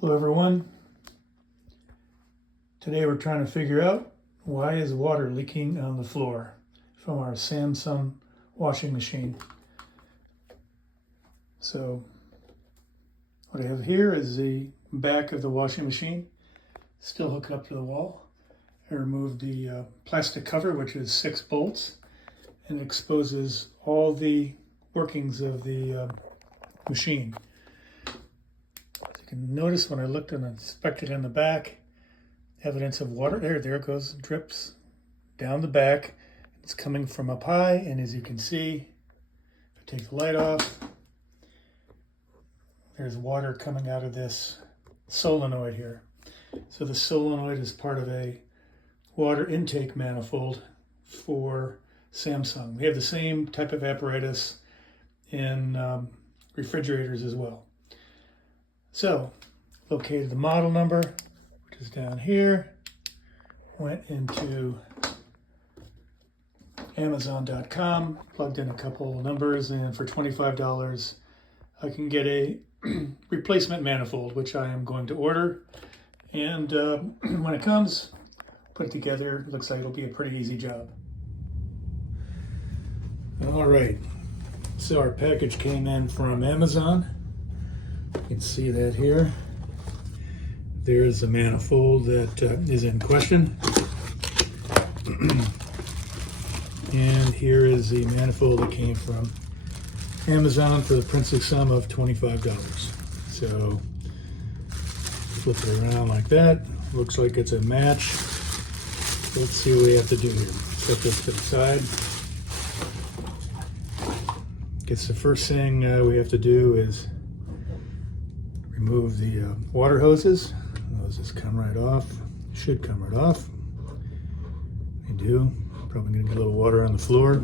Hello everyone. Today we're trying to figure out why is water leaking on the floor from our Samsung washing machine. So what I have here is the back of the washing machine, still hooked up to the wall. I removed the plastic cover, which is 6 bolts, and it exposes all the workings of the machine. As you can notice, when I looked and inspected in the back, evidence of water. There it goes, drips down the back. It's coming from up high, and as you can see, if I take the light off, there's water coming out of this solenoid here. So the solenoid is part of a water intake manifold for Samsung. We have the same type of apparatus in refrigerators as well. So, located the model number, which is down here, went into Amazon.com, plugged in a couple numbers, and for $25, I can get a replacement manifold, which I am going to order. And when it comes, put it together. It looks like it'll be a pretty easy job. All right, so our package came in from Amazon. You can see that here. There's the manifold that is in question. And here is the manifold that came from Amazon for the princely sum of $25. So flip it around like that. Looks like it's a match. Let's see what we have to do here. Set this to the side. Guess the first thing we have to do is remove the water hoses. Those just come right off. Should come right off. They do. Probably gonna get a little water on the floor.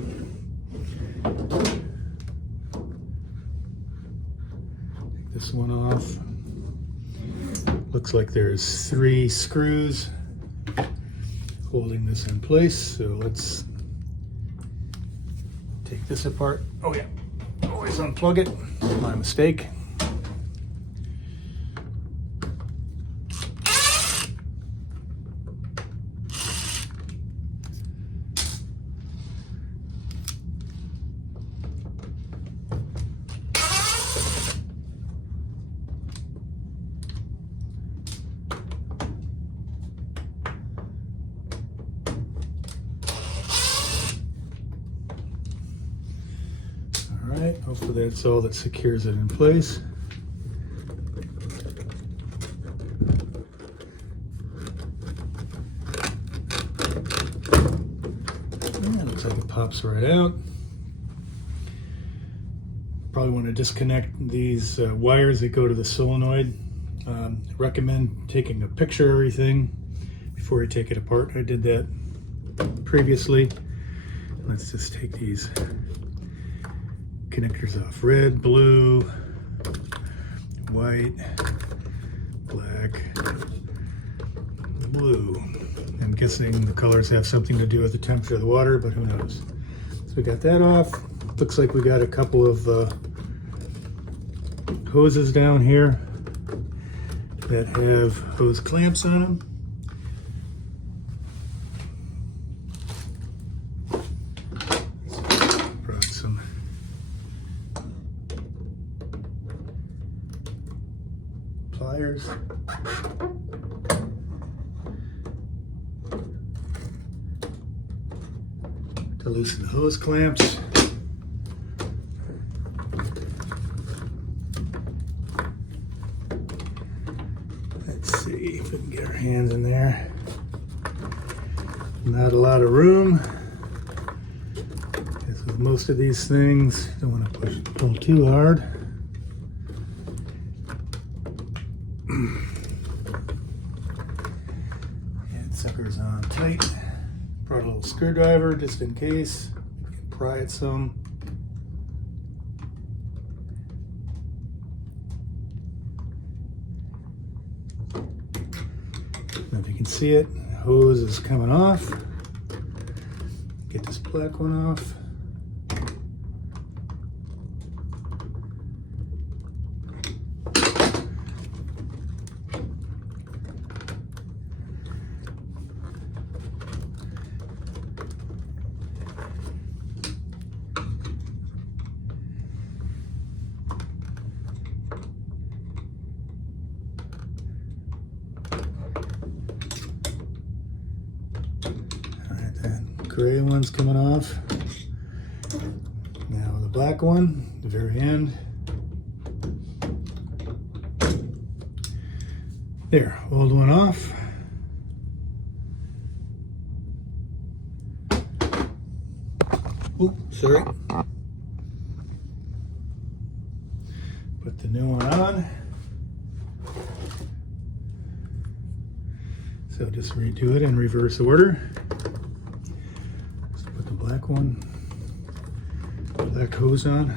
Take this one off. Looks like there's 3 screws holding this in place. So let's take this apart. Oh yeah, always unplug it. My mistake. Alright, hopefully that's all that secures it in place. Yeah, looks like it pops right out. Probably want to disconnect these wires that go to the solenoid. Recommend taking a picture of everything before you take it apart. I did that previously. Let's just take these connectors off. Red, blue, white, black, blue. I'm guessing the colors have something to do with the temperature of the water, but who knows. So we got that off. Looks like we got a couple of hoses down here that have hose clamps on them. Brought some pliers. To loosen the hose clamps. Let's see if we can get our hands in there. Not a lot of room. As with most of these things, don't want to pull too hard. And sucker's on tight. Brought a little screwdriver just in case. We can pry it some. If you can see it, the hose is coming off. Get this black one off. gray one's coming off. Now the black one, the very end. There, old one off. Oh, sorry. Put the new one on. So just redo it in reverse order. So put the black one, black hose on.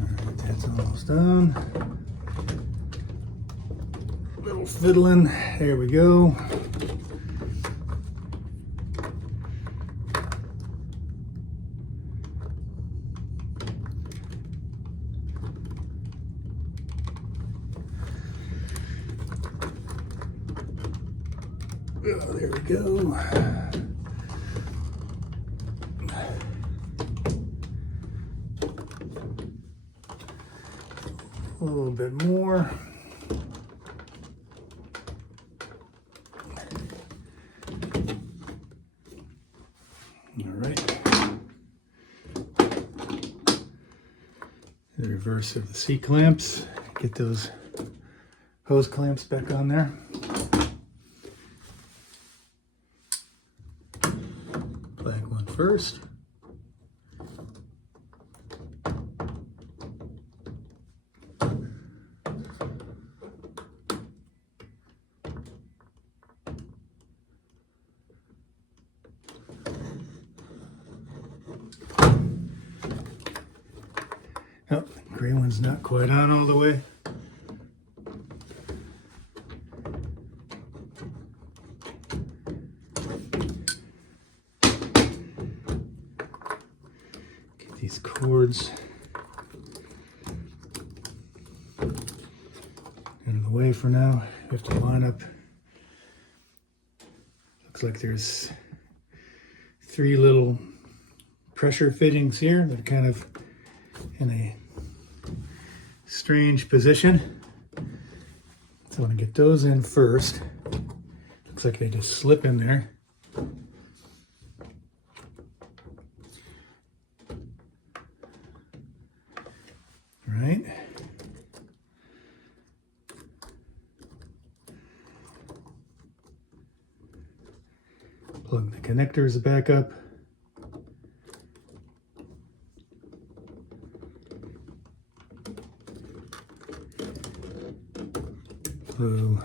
Alright, that's almost done. Little fiddling, there we go. Oh, there we go. A little bit more. All right. The reverse of the C-clamps. Get those hose clamps back on there. Black one first. Oh, gray one's not quite on all the way. Get these cords out of the way for now. We have to line up. Looks like there's 3 little pressure fittings here that are kind of in a strange position. So I want to get those in first. Looks like they just slip in there. All right. Plug the connectors back up. Glue.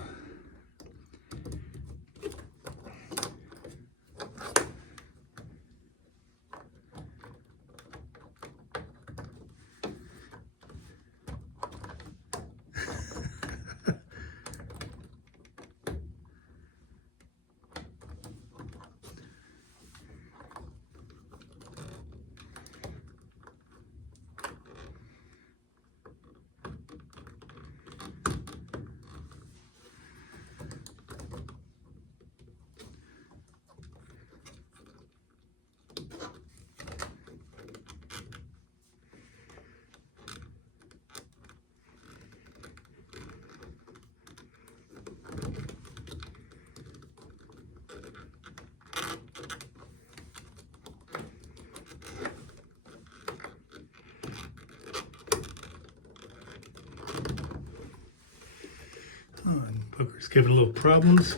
Poker's giving a little problems.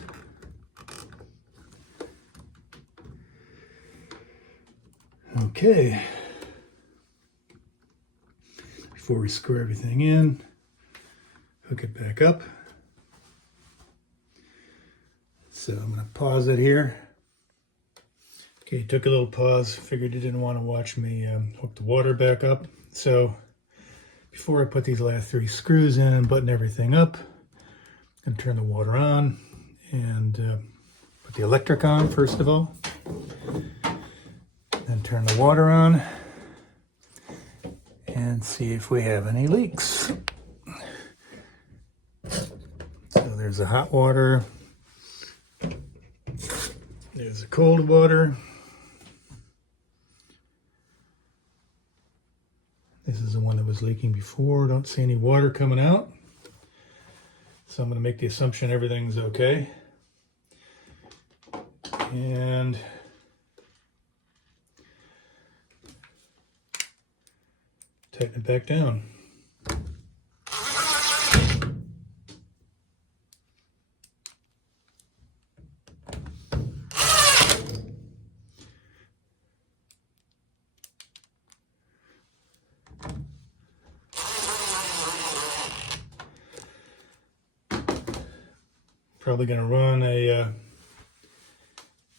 Okay. Before we screw everything in, hook it back up. So I'm going to pause it here. Okay, took a little pause. Figured you didn't want to watch me hook the water back up. So before I put these last 3 screws in and button everything up, I'm going to turn the water on and put the electric on first of all. Then turn the water on and see if we have any leaks. So there's the hot water. There's the cold water. This is the one that was leaking before. Don't see any water coming out. So I'm going to make the assumption everything's okay. And tighten it back down. Probably going to run a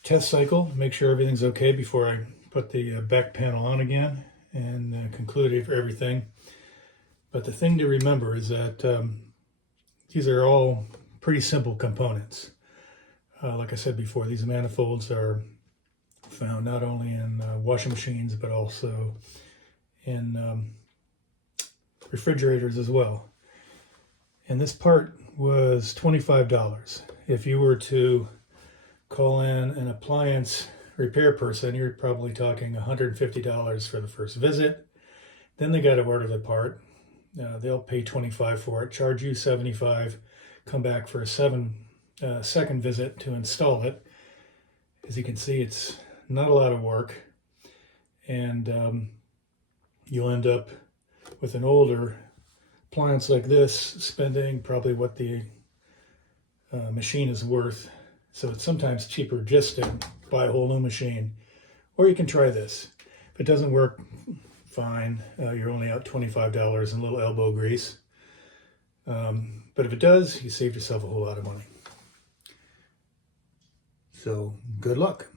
test cycle, make sure everything's okay before I put the back panel on again and conclude for everything. But the thing to remember is that these are all pretty simple components. Like I said before, these manifolds are found not only in washing machines but also in refrigerators as well. And this part was $25. If you were to call in an appliance repair person, you're probably talking $150 for the first visit. Then they got to order the part. They'll pay $25 for it, charge you $75, come back for a second visit to install it. As you can see, it's not a lot of work, and you'll end up with an older appliance like this spending probably what the machine is worth. So it's sometimes cheaper just to buy a whole new machine, or you can try this. If it doesn't work, fine. You're only out $25 in a little elbow grease. But if it does, you saved yourself a whole lot of money. So good luck.